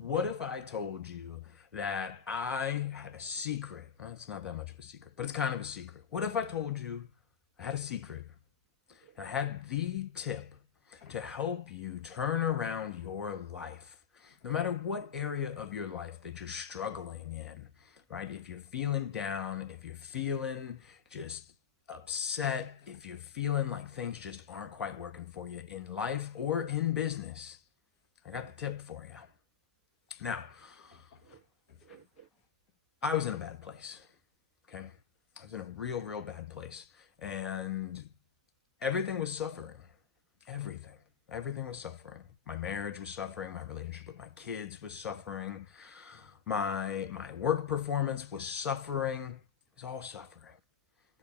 What if I told you that I had a secret? Well, it's not that much of a secret, but it's kind of a secret. What if I told you I had a secret and I had the tip to help you turn around your life? No matter what area of your life that you're struggling in, right? If you're feeling down, if you're feeling just upset, if you're feeling like things just aren't quite working for you in life or in business, I got the tip for you. Now, I was in a bad place. Okay. I was in a real, real bad place. And everything was suffering. Everything. Everything was suffering. My marriage was suffering. My relationship with my kids was suffering. My work performance was suffering. It was all suffering.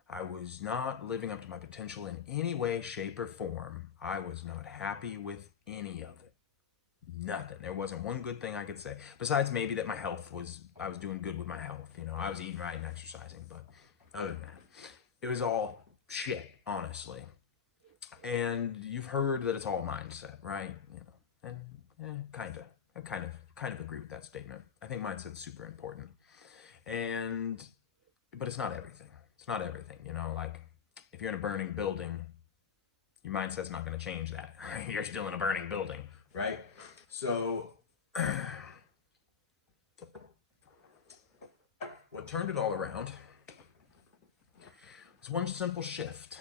I was not living up to my potential in any way, shape, or form. I was not happy with any of it. Nothing. There wasn't one good thing I could say. Besides maybe that my health was, I was doing good with my health. You know, I was eating right and exercising. But other than that, it was all shit, honestly. And you've heard that it's all mindset, right? You know, and kind of. I kind of agree with that statement. I think mindset's super important. And, but it's not everything. It's not everything, you know, like if you're in a burning building, your mindset's not going to change that. Right? You're still in a burning building, right? So, what turned it all around was one simple shift.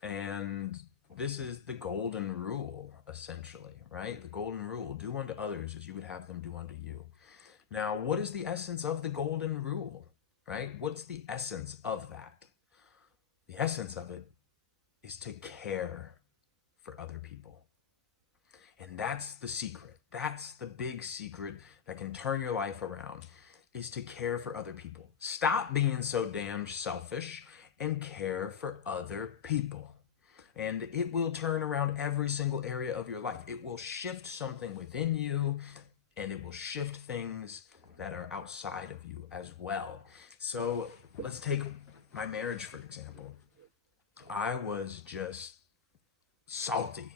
And this is the golden rule, essentially, right? The golden rule, do unto others as you would have them do unto you. Now, what is the essence of the golden rule, right? What's the essence of that? The essence of it is to care for other people. And that's the secret. That's the big secret that can turn your life around, is to care for other people. Stop being so damn selfish and care for other people. And it will turn around every single area of your life. It will shift something within you, and it will shift things that are outside of you as well. So let's take my marriage, for example. I was just salty.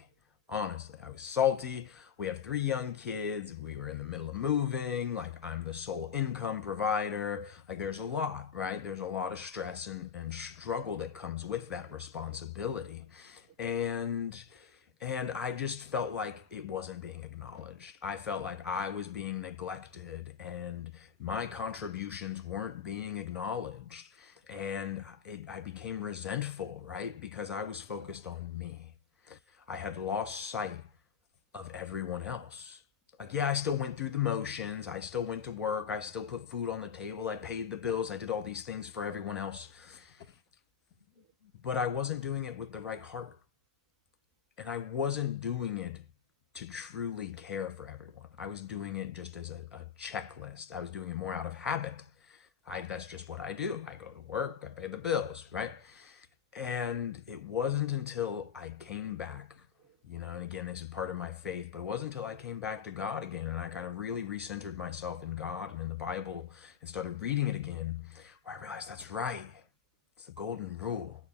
Honestly, I was salty. We have 3 young kids. We were in the middle of moving. Like, I'm the sole income provider. Like, there's a lot, right? There's a lot of stress and struggle that comes with that responsibility. And I just felt like it wasn't being acknowledged. I felt like I was being neglected and my contributions weren't being acknowledged. And I became resentful, right? Because I was focused on me. I had lost sight of everyone else. Like, yeah, I still went through the motions. I still went to work. I still put food on the table. I paid the bills. I did all these things for everyone else. But I wasn't doing it with the right heart. And I wasn't doing it to truly care for everyone. I was doing it just as a checklist. I was doing it more out of habit. That's just what I do. I go to work, I pay the bills, right? And it wasn't until I came back, you know, and again, this is part of my faith, but it wasn't until I came back to God again and I kind of really recentered myself in God and in the Bible and started reading it again, where I realized that's right. It's the golden rule,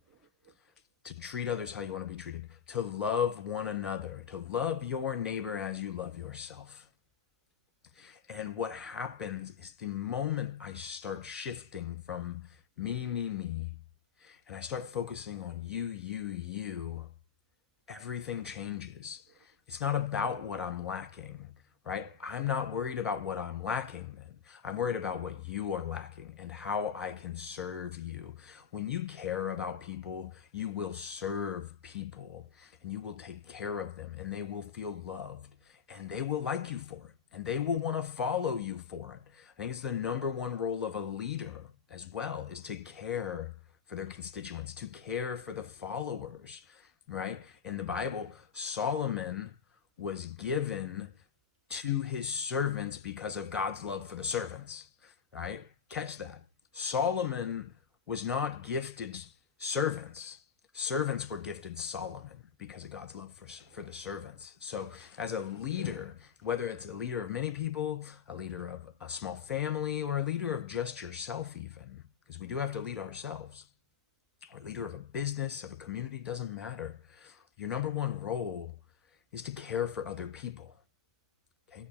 to treat others how you want to be treated, to love one another, to love your neighbor as you love yourself. And what happens is the moment I start shifting from me, and I start focusing on you, everything changes. It's not about what I'm lacking, right? I'm not worried about what I'm lacking then. I'm worried about what you are lacking and how I can serve you. When you care about people, you will serve people and you will take care of them and they will feel loved and they will like you for it and they will want to follow you for it. I think it's the number one role of a leader as well, is to care for their constituents, to care for the followers, right? In the Bible, Solomon was given to his servants because of God's love for the servants, right? Catch that. Solomon was not gifted servants. Servants were gifted Solomon because of God's love for the servants. So as a leader, whether it's a leader of many people, a leader of a small family, or a leader of just yourself even, because we do have to lead ourselves, or leader of a business, of a community, doesn't matter. Your number one role is to care for other people. Okay?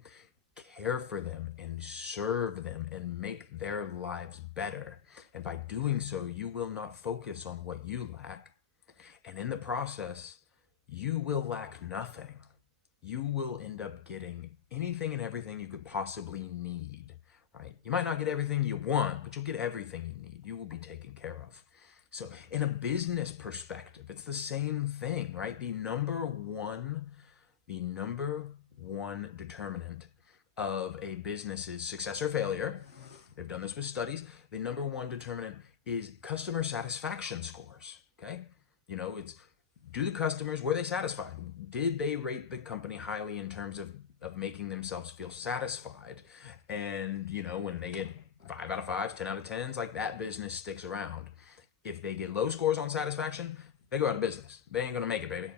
care for them and serve them and make their lives better. And by doing so, you will not focus on what you lack. And in the process, you will lack nothing. You will end up getting anything and everything you could possibly need, right? You might not get everything you want, but you'll get everything you need. You will be taken care of. So in a business perspective, it's the same thing, right? The number one determinant of a business's success or failure, they've done this with studies, the number one determinant is customer satisfaction scores, okay? It's, do the customers, were they satisfied? Did they rate the company highly in terms of making themselves feel satisfied? And, when they get 5 out of 5s, 10 out of 10s, like that business sticks around. If they get low scores on satisfaction, they go out of business. They ain't gonna make it, baby.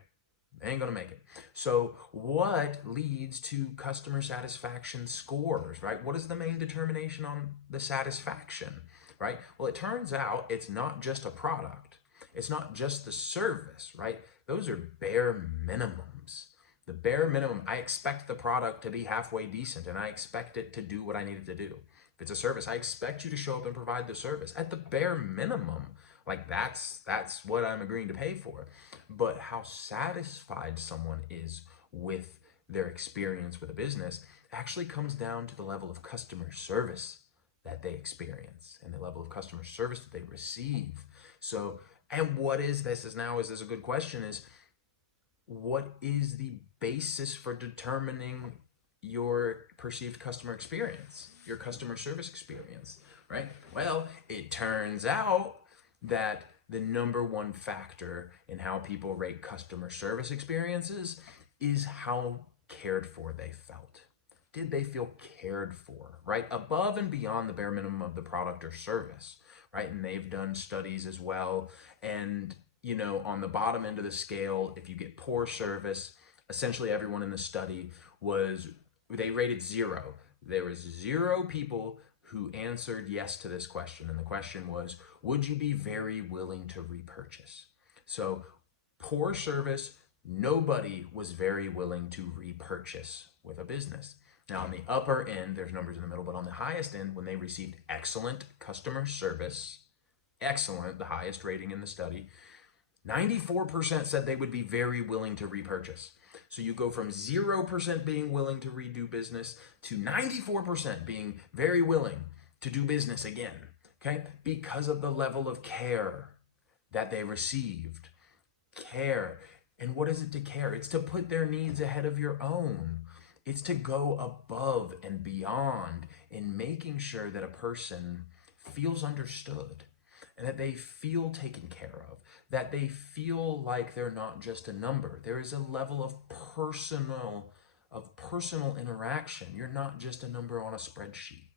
They ain't gonna make it. So what leads to customer satisfaction scores, right? What is the main determination on the satisfaction, right? Well, it turns out it's not just a product. It's not just the service, right? Those are bare minimums. The bare minimum, I expect the product to be halfway decent and I expect it to do what I need it to do. If it's a service, I expect you to show up and provide the service at the bare minimum. Like that's what I'm agreeing to pay for. But how satisfied someone is with their experience with a business actually comes down to the level of customer service that they experience and the level of customer service that they receive. So, and what is this is a good question, is what is the basis for determining your perceived customer experience, your customer service experience, right? Well, it turns out that the number one factor in how people rate customer service experiences is how cared for they felt. Did they feel cared for, right? Above and beyond the bare minimum of the product or service, right? And they've done studies as well. And, on the bottom end of the scale, if you get poor service, essentially everyone in the study they rated 0. There was 0 people who answered yes to this question. And the question was, would you be very willing to repurchase? So poor service, nobody was very willing to repurchase with a business. Now on the upper end, there's numbers in the middle, but on the highest end, when they received excellent customer service, excellent, the highest rating in the study, 94% said they would be very willing to repurchase. So you go from 0% being willing to redo business to 94% being very willing to do business again, okay? Because of the level of care that they received. Care. And what is it to care? It's to put their needs ahead of your own. It's to go above and beyond in making sure that a person feels understood and that they feel taken care of, that they feel like they're not just a number. There is a level of personal interaction. You're not just a number on a spreadsheet.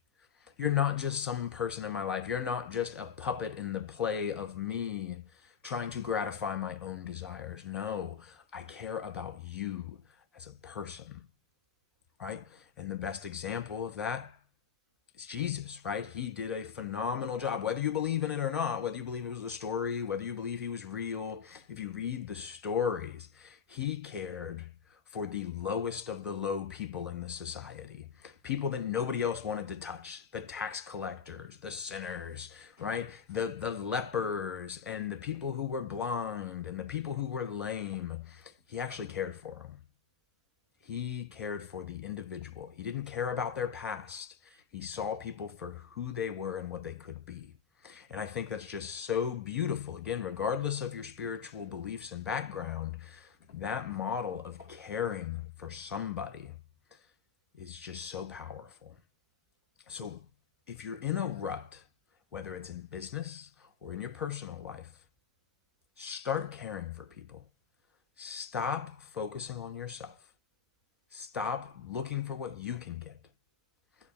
You're not just some person in my life. You're not just a puppet in the play of me trying to gratify my own desires. No, I care about you as a person, right? And the best example of that is Jesus, right? He did a phenomenal job. Whether you believe in it or not, whether you believe it was a story, whether you believe he was real, if you read the stories, he cared for the lowest of the low people in the society. People that nobody else wanted to touch. The tax collectors, the sinners, right? The lepers, and the people who were blind, and the people who were lame. He actually cared for them. He cared for the individual. He didn't care about their past. He saw people for who they were and what they could be. And I think that's just so beautiful. Again, regardless of your spiritual beliefs and background, that model of caring for somebody is just so powerful. So if you're in a rut, whether it's in business or in your personal life, start caring for people. Stop focusing on yourself. Stop looking for what you can get.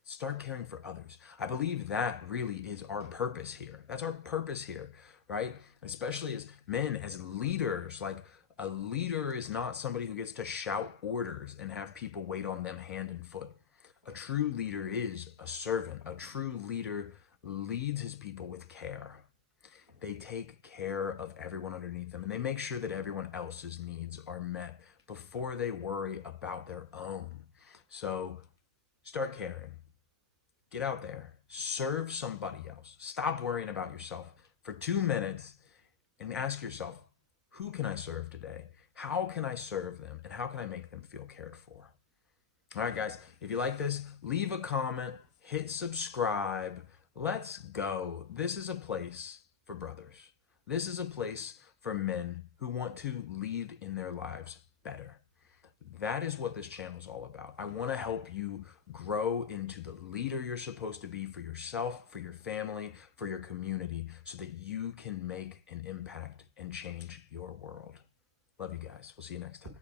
Start caring for others. I believe that really is our purpose here. That's our purpose here, right? Especially as men, as leaders. Like, a leader is not somebody who gets to shout orders and have people wait on them hand and foot. A true leader is a servant. A true leader leads his people with care. They take care of everyone underneath them, and they make sure that everyone else's needs are met before they worry about their own. So Start caring. Get out there. Serve somebody else. Stop worrying about yourself for 2 minutes and ask yourself, who can I serve today? How can I serve them? And how can I make them feel cared for? All right, guys, if you like this, leave a comment, hit subscribe. Let's go. This is a place for brothers. This is a place for men who want to lead in their lives better. That is what this channel is all about. I want to help you grow into the leader you're supposed to be for yourself, for your family, for your community, so that you can make an impact and change your world. Love you guys. We'll see you next time.